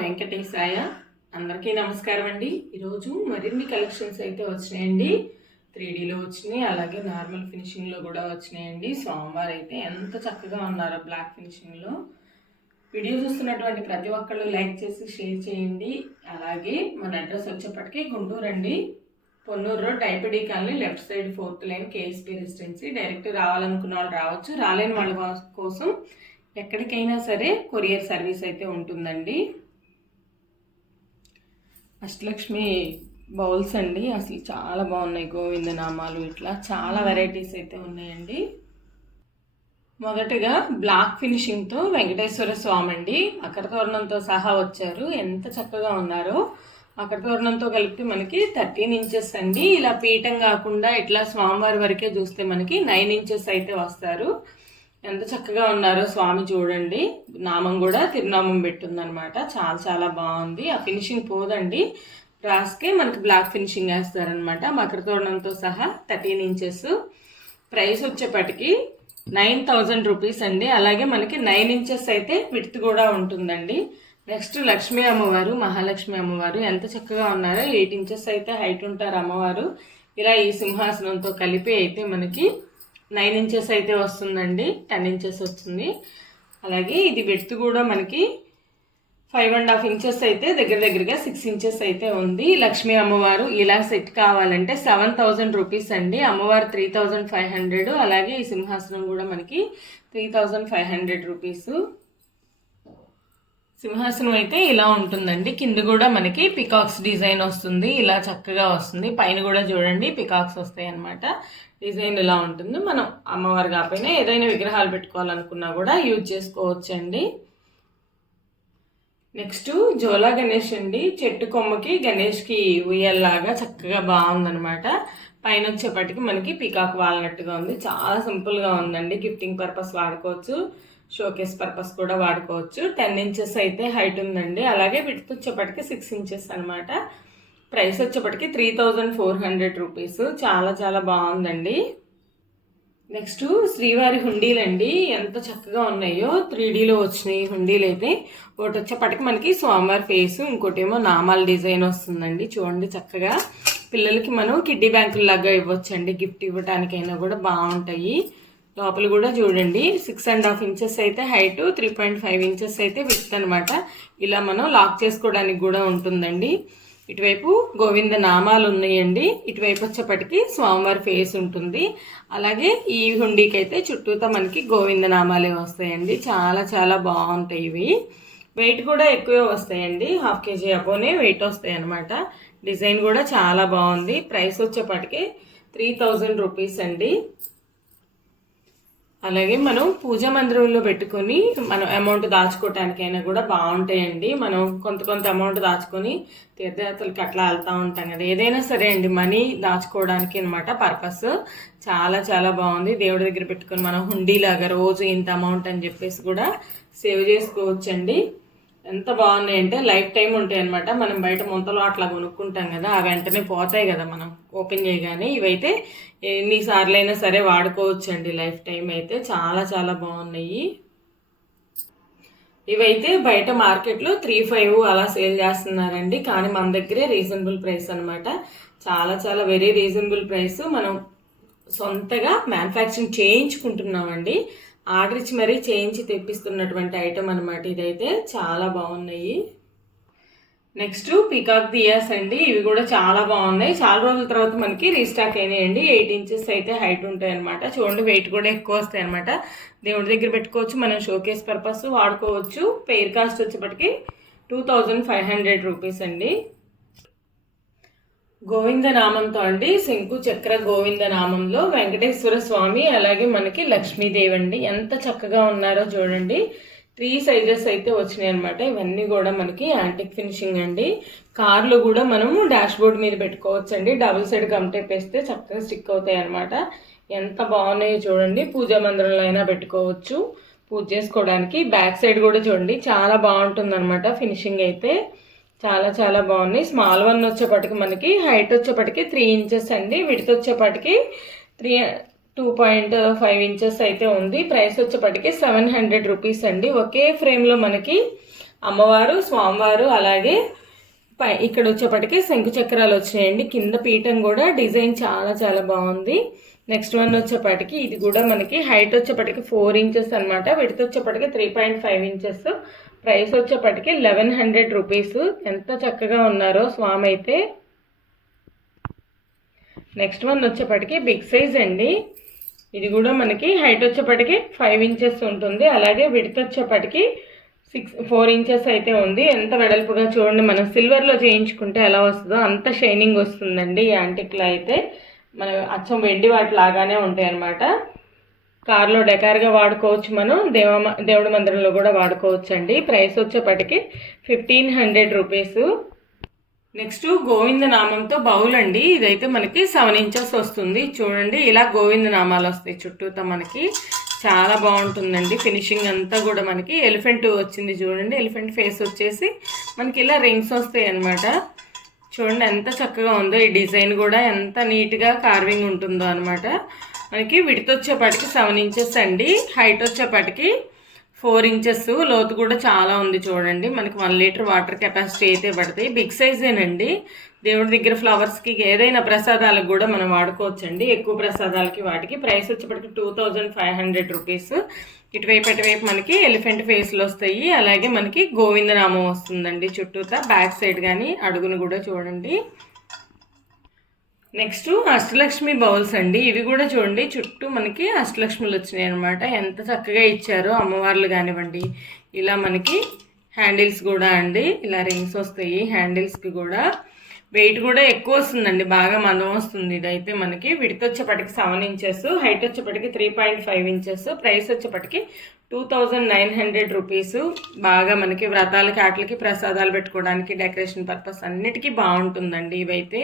వెంకటేశాయ. అందరికీ నమస్కారం అండి. ఈరోజు మరిన్ని కలెక్షన్స్ అయితే వచ్చినాయండి. 3Dలో వచ్చినాయి, అలాగే నార్మల్ ఫినిషింగ్లో కూడా వచ్చినాయండి. స్వామివారు అయితే ఎంత చక్కగా ఉన్నారో బ్లాక్ ఫినిషింగ్లో. వీడియో చూస్తున్నటువంటి ప్రతి ఒక్కళ్ళు లైక్ చేసి షేర్ చేయండి. అలాగే మన అడ్రస్ వచ్చేప్పటికీ గుంటూరు అండి, పొన్నూరు రోడ్, టైపిడి colony, left side 4th line, KSP residency. Direct రావాలనుకున్న వాళ్ళు రావచ్చు, రాలేని వాళ్ళ కోసం ఎక్కడికైనా సరే కొరియర్ సర్వీస్ అయితే ఉంటుందండి. అష్టలక్ష్మి బౌల్స్ అండి, అసలు చాలా బాగున్నాయి. గోవిందనామాలు ఇట్లా చాలా వెరైటీస్ అయితే ఉన్నాయండి. మొదటగా బ్లాక్ ఫినిషింగ్తో వెంకటేశ్వర స్వామి అండి, మకర తోరణంతో సహా వచ్చారు. ఎంత చక్కగా ఉన్నారో. మకర తోరణంతో కలిపి మనకి 13 ఇంచెస్ అండి. ఇలా పీఠం కాకుండా ఇట్లా స్వామివారి వరకే చూస్తే మనకి 9 ఇంచెస్ అయితే వస్తారు. ఎంత చక్కగా ఉన్నారో స్వామి చూడండి. నామం కూడా తిరునామం పెట్టుందనమాట. చాలా చాలా బాగుంది. ఆ ఫినిషింగ్ పోదండి, బ్రాస్కే మనకి బ్లాక్ ఫినిషింగ్ వేస్తారనమాట. మకర తోరణంతో సహా 13 ఇంచెస్. ప్రైస్ వచ్చేప్పటికి 9,000 రూపీస్ అండి. అలాగే మనకి 9 ఇంచెస్ అయితే విడ్త్ కూడా ఉంటుందండి. నెక్స్ట్ లక్ష్మీ అమ్మవారు, మహాలక్ష్మి అమ్మవారు ఎంత చక్కగా ఉన్నారో. 8 ఇంచెస్ అయితే హైట్ ఉంటారు అమ్మవారు. ఇలా ఈ సింహాసనంతో కలిపి అయితే మనకి 9 ఇంచెస్ అయితే వస్తుందండి. 10 ఇంచెస్ వస్తుంది. అలాగే ఇది విడ్త్ కూడా మనకి 5.5 ఇంచెస్ అయితే దగ్గరగా 6 ఇంచెస్ అయితే ఉంది. లక్ష్మీ అమ్మవారు ఇలా సెట్ కావాలంటే 7,000 రూపీస్ అండి. అమ్మవారు 3,500. అలాగే ఈ సింహాసనం కూడా మనకి 3,500 రూపీస్. సింహాసనం అయితే ఇలా ఉంటుందండి. కింద కూడా మనకి పికాక్స్ డిజైన్ వస్తుంది, ఇలా చక్కగా వస్తుంది. పైన కూడా చూడండి పికాక్స్ వస్తాయి అన్నమాట. డిజైన్ ఇలా ఉంటుంది. మనం అమ్మవారు కాకపోయినా ఏదైనా విగ్రహాలు పెట్టుకోవాలనుకున్నా కూడా యూజ్ చేసుకోవచ్చండి. నెక్స్ట్ జోలా గణేష్ అండి, చెట్టు కొమ్మకి గణేష్కి ఉయ్యల్లాగా చక్కగా బాగుందనమాట. పైన వచ్చేపటికి మనకి పికాక్ వాలినట్టుగా ఉంది. చాలా సింపుల్గా ఉందండి. గిఫ్టింగ్ పర్పస్ వాడుకోవచ్చు, షోకేస్ పర్పస్ కూడా వాడుకోవచ్చు. 10 ఇంచెస్ అయితే హైట్ ఉందండి. అలాగే విడ్త్ వచ్చేపటికి 6 ఇంచెస్ అనమాట. ప్రైస్ వచ్చేప్పటికి 3,400 రూపీస్. చాలా చాలా బాగుందండి. నెక్స్ట్ శ్రీవారి హుండీలండి, ఎంత చక్కగా ఉన్నాయో. 3Dలో వచ్చినాయి హుండీలు అయితే. ఒకటి వచ్చేప్పటికి మనకి స్వామివారి ఫేస్, ఇంకోటేమో నామాల డిజైన్ వస్తుందండి. చూడండి చక్కగా. పిల్లలకి మనం కిడ్డీ బ్యాంకుల లాగా ఇవ్వచ్చండి, గిఫ్ట్ ఇవ్వడానికైనా కూడా బాగుంటాయి. లోపల కూడా చూడండి 6.5 ఇంచెస్ అయితే హైట్, 3.5 ఇంచెస్ అయితే విడ్త్ అనమాట. ఇలా మనం లాక్ చేసుకోవడానికి కూడా ఉంటుందండి. ఇటువైపు గోవింద నామాలు ఉన్నాయండి, ఇటువైపు వచ్చేప్పటికి స్వామివారి ఫేస్ ఉంటుంది. అలాగే ఈ హుండీకి అయితే చుట్టూతో మనకి గోవింద నామాలే వస్తాయండి. చాలా చాలా బాగుంటాయి ఇవి. వెయిట్ కూడా ఎక్కువే వస్తాయండి, 1/2 kg అబోనే వెయిట్ వస్తాయి అనమాట. డిజైన్ కూడా చాలా బాగుంది. ప్రైస్ వచ్చేప్పటికి 3,000 రూపీస్ అండి. అలాగే మనం పూజా మందిరంలో పెట్టుకొని మనం అమౌంట్ దాచుకోవటానికైనా కూడా బాగుంటాయండి. మనం కొంత అమౌంట్ దాచుకొని తీర్థయాత్రలకి అట్లా వెళ్తూ ఉంటాం కదా, ఏదైనా సరే అండి, మనీ దాచుకోవడానికి అనమాట పర్పస్. చాలా చాలా బాగుంది. దేవుడి దగ్గర పెట్టుకొని మనం హుండీలాగా రోజు ఇంత అమౌంట్ అని చెప్పేసి కూడా సేవ్ చేసుకోవచ్చండి. ఎంత బాగున్నాయంటే లైఫ్ టైం ఉంటాయి అనమాట. మనం బయట ముంతలో అట్లా కొనుక్కుంటాం కదా, ఆ వెంటనే పోతాయి కదా మనం ఓపెన్ చేయగానే. ఇవైతే ఎన్నిసార్లు అయినా సరే వాడుకోవచ్చండి, లైఫ్ టైం అయితే. చాలా చాలా బాగున్నాయి. ఇవైతే బయట మార్కెట్లో 3,500 అలా సేల్ చేస్తున్నారండి, కానీ మన దగ్గరే రీజనబుల్ ప్రైస్ అనమాట. చాలా చాలా వెరీ రీజనబుల్ ప్రైస్. మనం సొంతగా మ్యానుఫ్యాక్చరింగ్ చేయించుకుంటున్నామండి. ఆర్డర్ ఇచ్చి మరీ చేయించి తెప్పిస్తున్నటువంటి ఐటమ్ అనమాట. ఇదైతే చాలా బాగున్నాయి. నెక్స్ట్ పీకాక్ దియాస్ అండి, ఇవి కూడా చాలా బాగున్నాయి. చాలా రోజుల తర్వాత మనకి రీస్టాక్ అయినాయండి. 8 ఇంచెస్ అయితే హైట్ ఉంటాయి అనమాట. చూడండి వెయిట్ కూడా ఎక్కువ వస్తాయి అనమాట. దేవుడి దగ్గర పెట్టుకోవచ్చు, మనం షోకేస్ పర్పస్ వాడుకోవచ్చు. పెయిర్ కాస్ట్ వచ్చేప్పటికి 2,500 రూపీస్ అండి. గోవింద నామంతో అండి, శంకు చక్ర గోవింద నామంలో వెంకటేశ్వర స్వామి, అలాగే మనకి లక్ష్మీదేవి అండి. ఎంత చక్కగా ఉన్నారో చూడండి. 3 సైజెస్ అయితే వచ్చినాయి అనమాట. ఇవన్నీ కూడా మనకి యాంటిక్ ఫినిషింగ్ అండి. కార్లో కూడా మనము డాష్ బోర్డ్ మీద పెట్టుకోవచ్చు అండి. డబుల్ సైడ్ గమ్ టేప్ వేస్తే చక్కగా స్టిక్ అవుతాయి అనమాట. ఎంత బాగున్నాయో చూడండి. పూజా మందిరంలో అయినా పెట్టుకోవచ్చు పూజ చేసుకోవడానికి. బ్యాక్ సైడ్ కూడా చూడండి చాలా బాగుంటుంది అనమాట ఫినిషింగ్ అయితే. చాలా చాలా బాగున్నాయి. స్మాల్ వన్ వచ్చేప్పటికి మనకి హైట్ వచ్చేప్పటికి 3 ఇంచెస్ అండి. విడ్త్ వచ్చేప్పటికి 2.5 ఇంచెస్ అయితే ఉంది. ప్రైస్ వచ్చేప్పటికి 700 రూపీస్ అండి. ఒకే ఫ్రేమ్లో మనకి అమ్మవారు, స్వామివారు, అలాగే ఇక్కడ వచ్చేప్పటికి శంకు చక్రాలు వచ్చినాయండి. కింద పీఠం కూడా డిజైన్ చాలా చాలా బాగుంది. నెక్స్ట్ వన్ వచ్చేప్పటికి ఇది కూడా మనకి హైట్ వచ్చేప్పటికి 4 ఇంచెస్ అనమాట. విడ్త్ వచ్చేప్పటికి 3.5 ఇంచెస్. ప్రైస్ వచ్చేప్పటికి 1100 రూపీస్. ఎంత చక్కగా ఉన్నారో స్వామి అయితే. నెక్స్ట్ వన్ వచ్చేప్పటికి బిగ్ సైజ్ అండి. ఇది కూడా మనకి హైట్ వచ్చేప్పటికి 5 ఇంచెస్ ఉంటుంది. అలాగే విడ్త్ వచ్చేప్పటికి 4 ఇంచెస్ అయితే ఉంది. ఎంత వెడల్పుగా చూడండి, మనం సిల్వర్లో చేయించుకుంటే ఎలా వస్తుందో అంత షైనింగ్ వస్తుందండి. ఈ యాంటిక్లో అయితే మన అచ్చం వెండి వాటి లాగానే ఉంటాయి అన్నమాట. కార్లో డెకార్గా వాడుకోవచ్చు, మనం దేవుడి మందిరంలో కూడా వాడుకోవచ్చు అండి. ప్రైస్ వచ్చేప్పటికి 1500 రూపీస్. నెక్స్ట్ గోవింద నామంతో బౌల్ అండి. ఇదైతే మనకి 7 ఇంచెస్ వస్తుంది. చూడండి, ఇలా గోవింద నామాలు వస్తాయి చుట్టూతో. మనకి చాలా బాగుంటుందండి. ఫినిషింగ్ అంతా కూడా మనకి ఎలిఫెంట్ వచ్చింది చూడండి. ఎలిఫెంట్ ఫేస్ వచ్చేసి మనకి ఇలా రింగ్స్ వస్తాయి అన్నమాట. చూడండి ఎంత చక్కగా ఉందో. ఈ డిజైన్ కూడా ఎంత నీట్గా కార్వింగ్ ఉంటుందో అనమాట. మనకి విడ్త్ వచ్చేపాటికి 7 ఇంచెస్ అండి. హైట్ వచ్చేపాటికి 4 ఇంచెస్. లోతు కూడా చాలా ఉంది చూడండి. మనకి 1 లీటర్ వాటర్ కెపాసిటీ అయితే పడతాయి. బిగ్ సైజేనండి. దేవుడి దగ్గర ఫ్లవర్స్కి ఏదైనా ప్రసాదాలకు కూడా మనం వాడుకోవచ్చండి. ఎక్కువ ప్రసాదాలకి వాటికి. ప్రైస్ వచ్చేప్పటికి 2500 రూపీస్. ఇటువైపు మనకి ఎలిఫెంట్ ఫేస్లు వస్తాయి. అలాగే మనకి గోవిందనామం వస్తుందండి చుట్టూతా. బ్యాక్ సైడ్ కానీ అడుగును కూడా చూడండి. నెక్స్ట్ అష్టలక్ష్మి బౌల్స్ అండి. ఇవి కూడా చూడండి, చుట్టూ మనకి అష్టలక్ష్ములు వచ్చినాయి అనమాట. ఎంత చక్కగా ఇచ్చారో అమ్మవార్లు కానివ్వండి. ఇలా మనకి హ్యాండిల్స్ కూడా అండి, ఇలా రింగ్స్ వస్తాయి హ్యాండిల్స్కి కూడా. వెయిట్ కూడా ఎక్కువ వస్తుందండి, బాగా మందం వస్తుంది. ఇదైతే మనకి విడ్త్ వచ్చేప్పటికి 7 ఇంచెస్, హైట్ వచ్చేప్పటికి 3.5 ఇంచెస్. ప్రైస్ వచ్చేప్పటికి 2900 రూపీస్. బాగా మనకి వ్రతాలకి, ఆటలకి, ప్రసాదాలు పెట్టుకోవడానికి, డెకరేషన్ పర్పస్ అన్నిటికీ బాగుంటుందండి ఇవైతే.